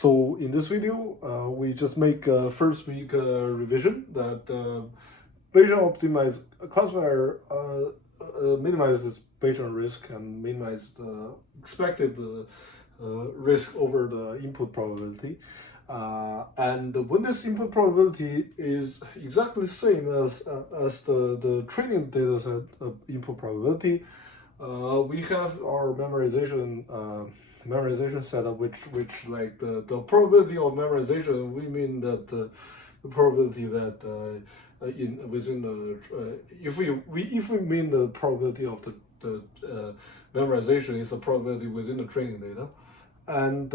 So in this video, we just make first week revision that Bayesian optimized classifier minimizes Bayesian risk and minimizes the expected risk over the input probability. And when this input probability is exactly the same as the training data set input probability, we have our memorization setup, which like the probability of memorization, we mean that the probability that within the if we mean the probability of the memorization is the probability within the training data, and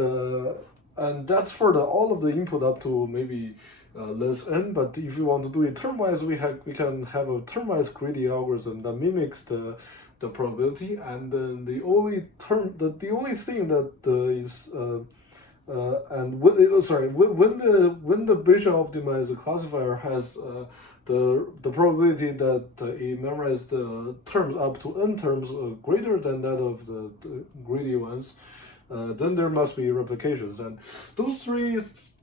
that's for all of the input up to maybe less n. But if you want to do it termwise, we can have a termwise greedy algorithm that mimics the probability, and then the only thing that is when the Bayesian optimized classifier has the probability that it memorized terms up to n terms greater than that of the greedy ones, then there must be replications, and those three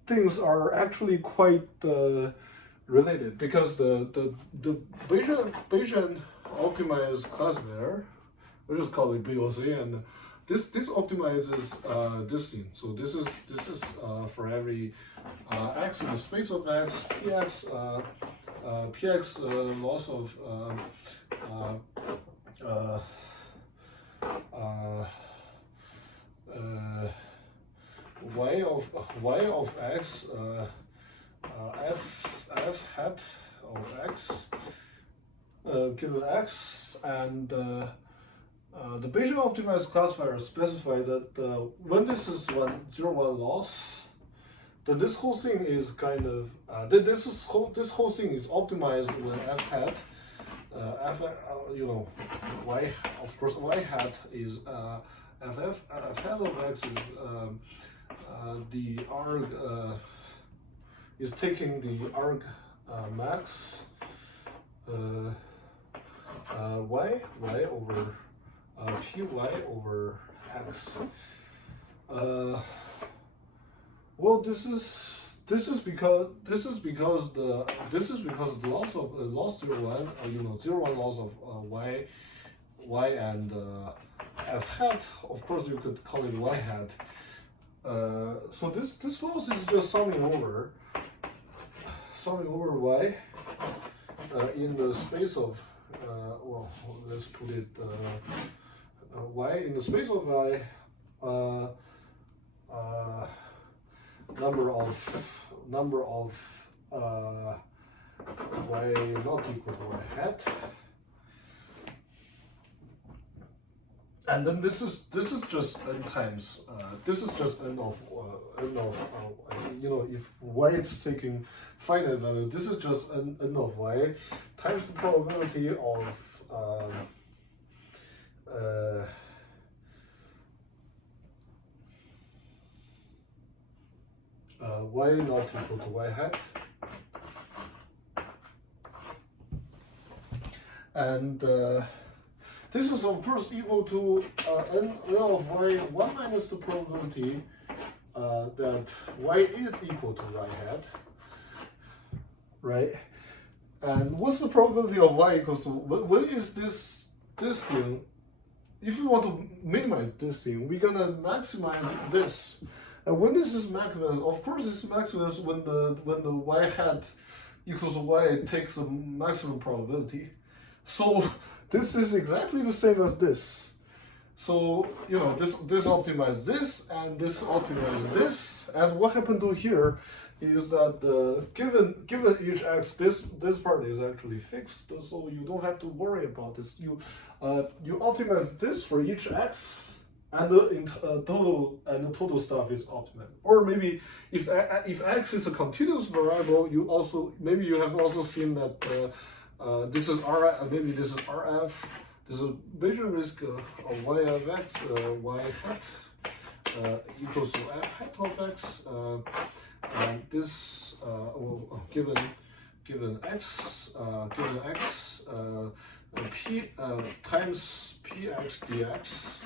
things are actually quite related, because the Bayesian optimized classifier, we just call it BOC, and this optimizes this thing. So this is for every x in the space of x, px loss of y of x, f hat of x given x, and the Bayesian optimized classifier specifies that when this is 0, 1 loss, then this whole thing is kind of this whole thing is optimized when f hat y, of course, y hat is f hat of x is the arg is taking the arg max y over py over x. Well, this is because the loss of loss 0, 1 0, 1 loss of y and f hat, of course you could call it y hat. So this loss is just summing over y in the space of well, let's put it y in the space of y, number of y not equal to y hat, and then this is just n times this is just n of if y is taking finite value, this is just n of y times the probability of y not equal to y hat, and this is of course equal to n of y 1 minus the probability that y is equal to y hat, right? And what's the probability of y equals to, what is this thing? If we want to minimize this thing, we're gonna maximize this. And when this is maximized, of course it's maximized when the y hat equals to y, it takes a maximum probability. So this is exactly the same as this. So this optimizes this, and this optimizes this, and what happened to here is that given each x, this part is actually fixed, so you don't have to worry about this. You optimize this for each x, and the total stuff is optimized. Or maybe if x is a continuous variable, you have also seen that this is r, maybe this is rf. There's a Bayesian risk of y of x, y hat equals to f hat of x, and this given x p times px dx.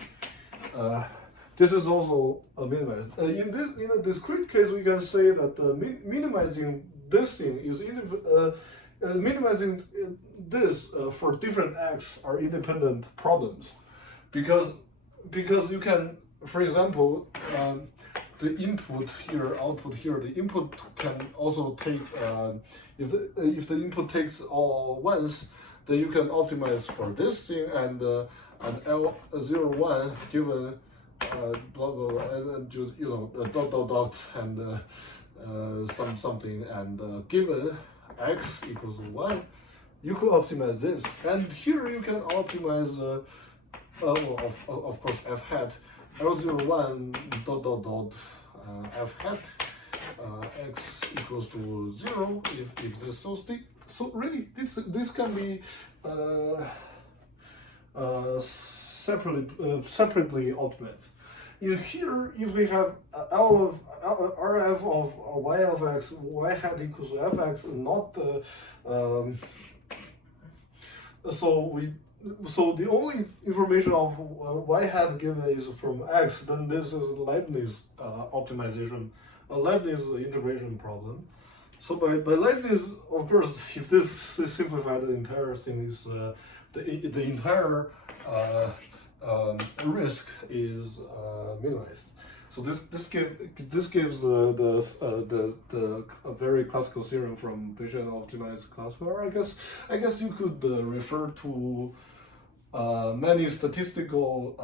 this is also minimized. In a discrete case, we can say that minimizing this thing is minimizing this for different x are independent problems, because you can, for example, the input here, output here, the input can also take if the input takes all ones, then you can optimize for this thing and L01 given blah blah blah, and just, you know, dot dot dot and something, and given x equals 1, you could optimize this. And here you can optimize well, of course f hat L01 dot dot dot f hat x equals to 0 if this so really this can be separately optimized. In here, if we have L of RF of y of x, y hat equals to fx, not so the only information of y hat given is from x, then this is Leibniz optimization, a Leibniz integration problem. So by Leibniz, of course, if this is simplified, the entire thing is the entire risk is minimized. So this gives the a very classical theorem from Bayesian optimized classifier. I guess you could refer to many statistical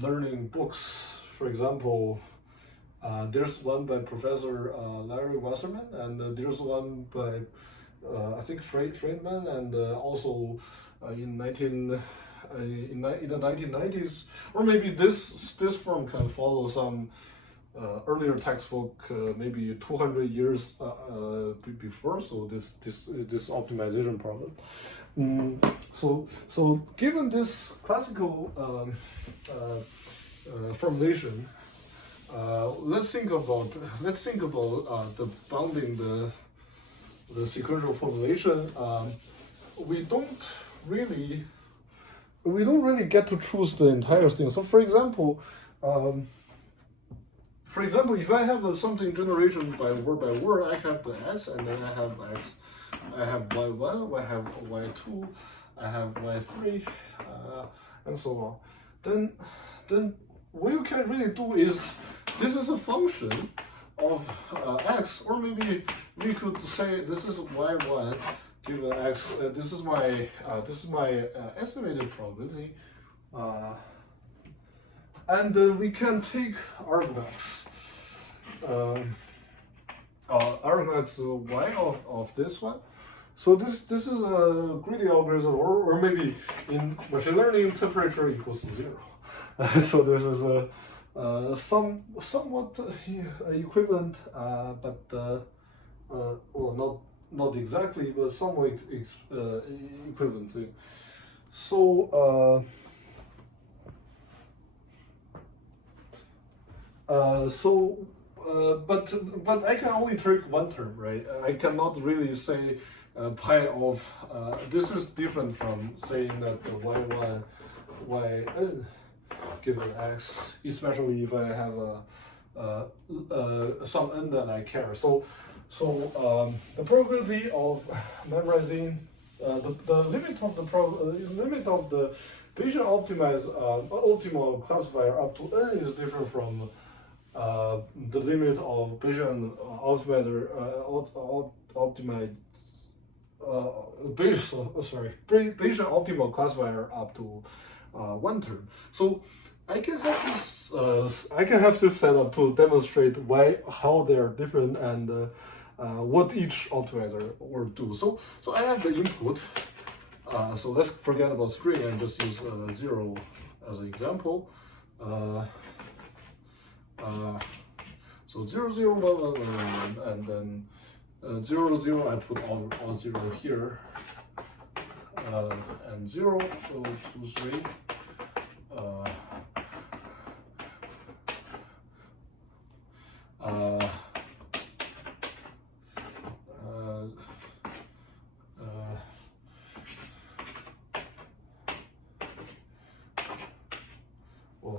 learning books. For example, there's one by Professor Larry Wasserman, and there's one by I think Friedman, and also in the 1990s, or maybe this firm can follow some earlier textbook, maybe 200 years before. So this optimization problem. So given this classical formulation, let's think about the bounding the sequential formulation. We don't really get to choose the entire thing. So for example, if I have something generation by word, I have the x, and then I have x, I have y1, I have y2, I have y3, and so on. Then what you can really do is, this is a function of x, or maybe we could say this is y1 given x. This is my estimated probability, and we can take argmax. Argmax y of this one. So this is a greedy algorithm, or maybe in machine learning, temperature equals to 0. So this is a somewhat equivalent, but well, not exactly, but somewhat equivalent thing. So but I can only take one term, right? I cannot really say pi of this is different from saying that the y1 yn given x, especially if I have some n that I care. So the probability of memorizing the limit of the Bayesian optimized optimal classifier up to n is different from the limit of Bayesian Bayesian optimal classifier up to one term. So I can have this set up to demonstrate how they are different, and what each optimizer will do. So I have the input. So let's forget about string and just use 0 as an example. So 0 0 1 1 1, and then 0 0 I put all 0 here, and 0 2 3.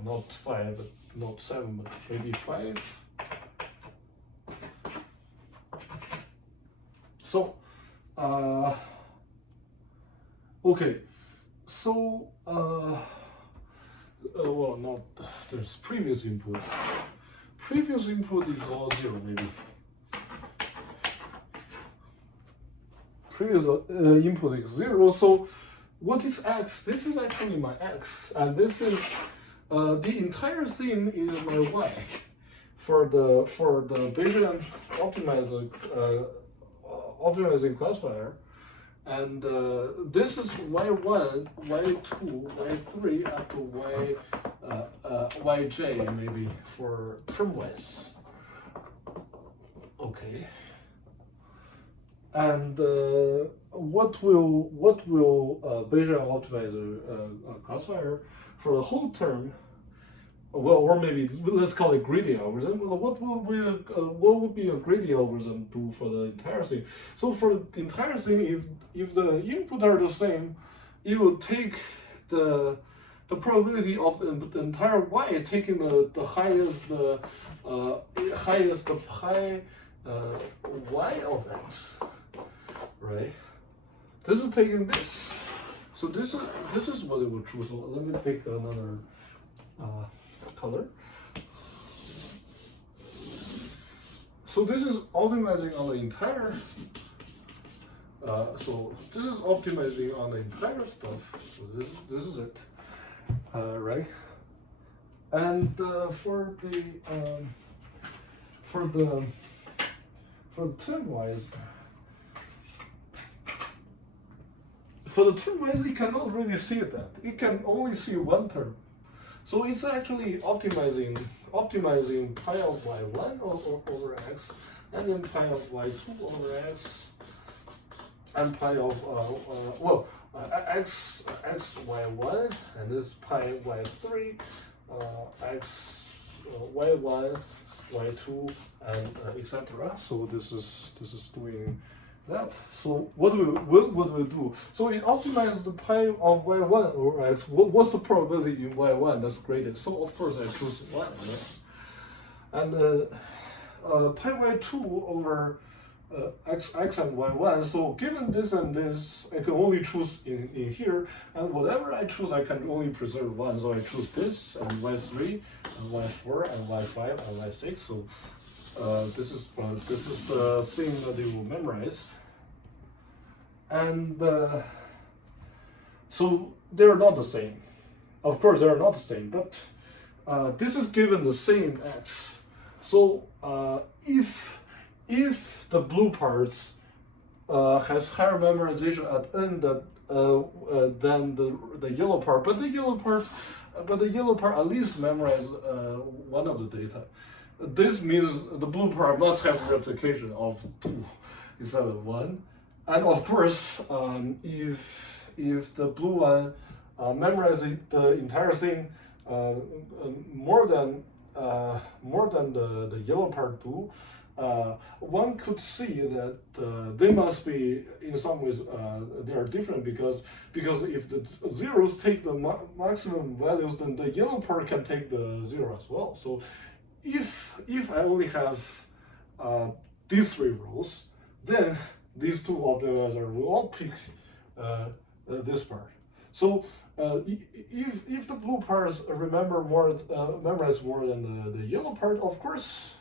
not 5, not 7, but maybe 5. So, okay, so, well, not, there's previous input. Previous input is all 0, maybe. Previous input is 0, so what is x? This is actually my x, and this is, the entire thing is my y for the Bayesian optimizing classifier, and this is y1, y2, y3 up to yj maybe for termwise. Okay. And what will Bayesian optimizer classifier for the whole term? Well, or maybe let's call it greedy algorithm. Well, what would be a greedy algorithm do for the entire thing? So for the entire thing, if the input are the same, it will take the probability of the entire y taking the highest pi y of x, right? This is taking this. So this is what it will choose. So let me pick another color. So this is optimizing on the entire. So this is optimizing on the entire stuff. So this is it, right? And for the termwise. For the termwise, it cannot really see that. It can only see one term. So it's actually optimizing pi of y1 over x, and then pi of y2 over x, and pi of x y1, and this pi y3, x y1, y2, and etc. So this is doing that. So what do we do? So it optimizes the pi of y1 over x. What's the probability in y1 that's greatest? So of course I choose 1, right? And pi y2 over x and y1. So given this and this, I can only choose in here, and whatever I choose, I can only preserve 1. So I choose this and y3 and y4 and y5 and y6. So this is the thing that you will memorize, and so they're not the same. Of course, they are not the same, but this is given the same x. So if the blue parts has higher memorization at n than the yellow part, but the yellow part at least memorize one of the data. This means the blue part must have replication of 2 instead of 1, and of course, if the blue one memorizes the entire thing more than the yellow part do, one could see that they must be in some ways they are different because if the zeros take the maximum values, then the yellow part can take the 0 as well. So if I only have these 3 rows, then these 2 optimizers will all pick this part. So if the blue parts memorize more than the yellow part, of course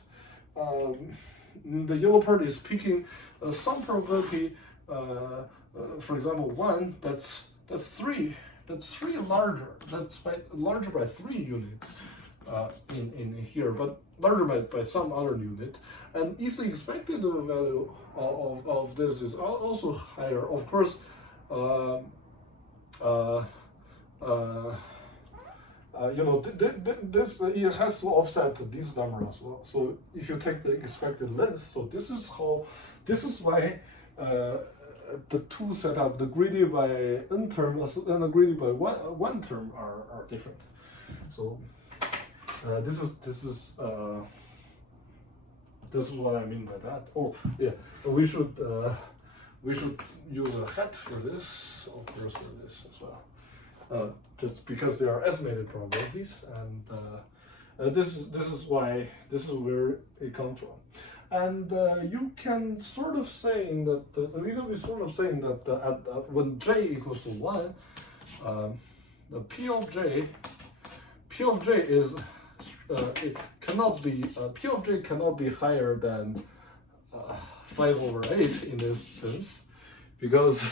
the yellow part is picking some probability. For example, 1. That's 3. That's 3 larger. That's larger by 3 units. In here, but larger by some other unit. And if the expected value of this is also higher, of course, this it has to offset this number as well. So if you take the expected length, so this is why the two setup, the greedy by n term and the greedy by one term are different. So this is what I mean by that. Oh yeah, we should use a hat for this, of course, for this as well. just because they are estimated probabilities, and this is where it comes from. And you can sort of saying that when j equals to 1, the P of j is it cannot be P of j cannot be higher than 5/8 in this sense, because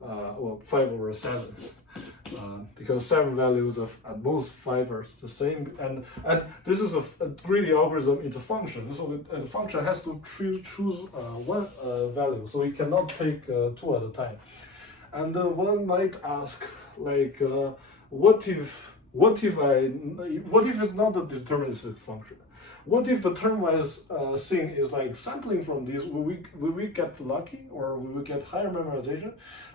5/7. Because 7 values of at most 5 are the same, and this is a greedy algorithm. It's a function, so the function has to choose one value, so it cannot take 2 at a time. And one might ask, like, what if it's not a deterministic function? What if the termwise thing is like sampling from these? Will we get lucky, or will we get higher memorization?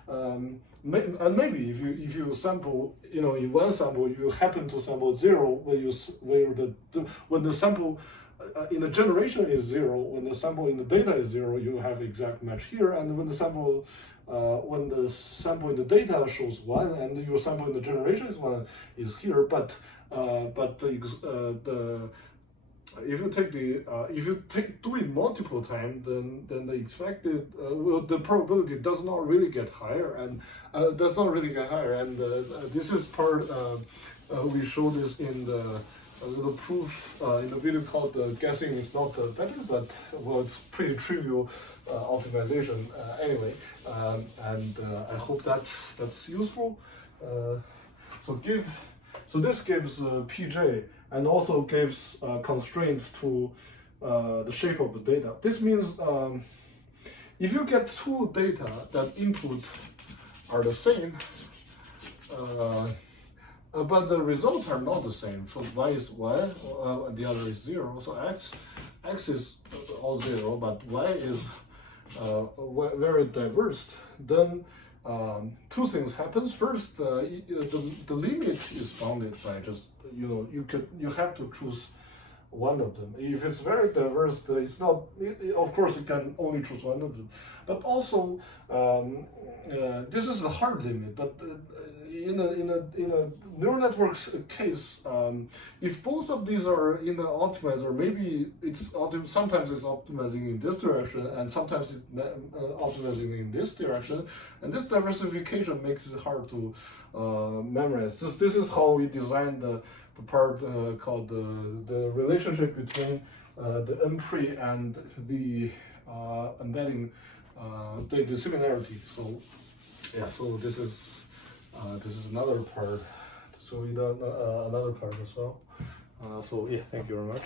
And maybe if you sample, in one sample you happen to sample 0 when the sample in the generation is 0, when the sample in the data is 0, you have exact match here, and when the sample in the data shows 1 and your sample in the generation is 1 is here, but if you do it multiple times, then the expected the probability does not really get higher, and this is part we showed this in the little proof in the video called "Guessing is not better," but it's pretty trivial optimization anyway, and I hope that's useful. So this gives Pj, and also gives constraint to the shape of the data. This means if you get 2 data that input are the same, but the results are not the same. So y is 1, and the other is 0. So x is all 0, but y is very diverse. Then 2 things happens. First, the limit is bounded by just you have to choose one of them. If it's very diverse, it's not. Of course, you can only choose one of them. But also, this is a hard limit. But in a neural network's case, if both of these are in the optimizer, maybe sometimes it's optimizing in this direction, and sometimes it's optimizing in this direction, and this diversification makes it hard to memorize. This is how we designed the part called the relationship between the n-pre and the embedding the similarity. So yeah, so this is another part. So we done another part as well. So yeah, thank you very much.